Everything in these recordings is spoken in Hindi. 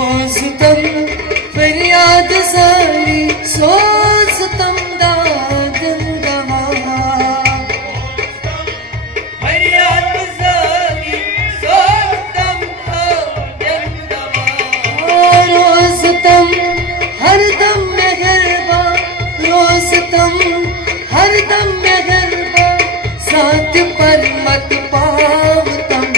सितम फरियाद सारी सो सितम दादन दवा फरियाद सारी सो सितम दादन दवा रोज तम हर दम मेहरबा रोज तम हर दम मेहरबा साथ पर मत पाव तम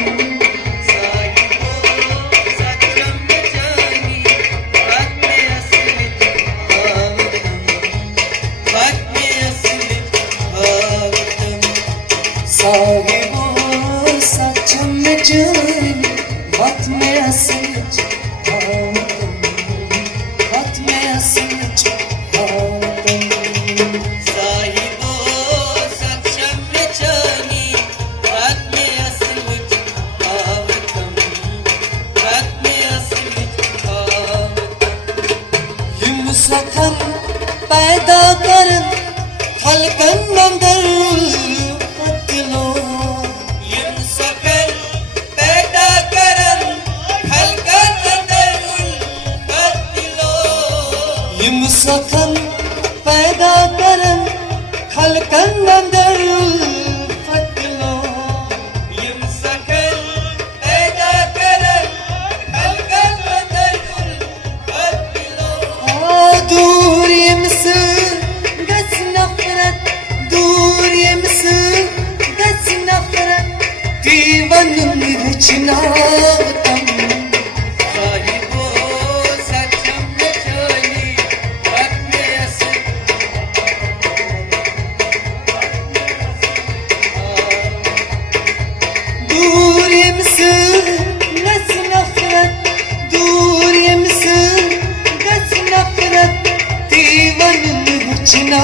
साहिबो सच में जानी बात में असल बात में असल साहिबो सक्षम में जानी बात में असल आवतम बात में असल आवतम हिमसखन पैदा करन खलकन अंदर उल्फतलो यम सकल पैदा करन खलकन अंदर उल्फतलो हिमसखन पैदा करन खलकन अंदर उल्फतलो यम सकल पैदा करन खलकन अंदर उल्फतलो दूर यमसे गस नफरत दूर यमसे गस नफरत दीवन रचनावतम साहिबो सक्षम में जानी बात में असल दूर यमसे गस नफरत दूर यमसे गस नफरत दीवन रचना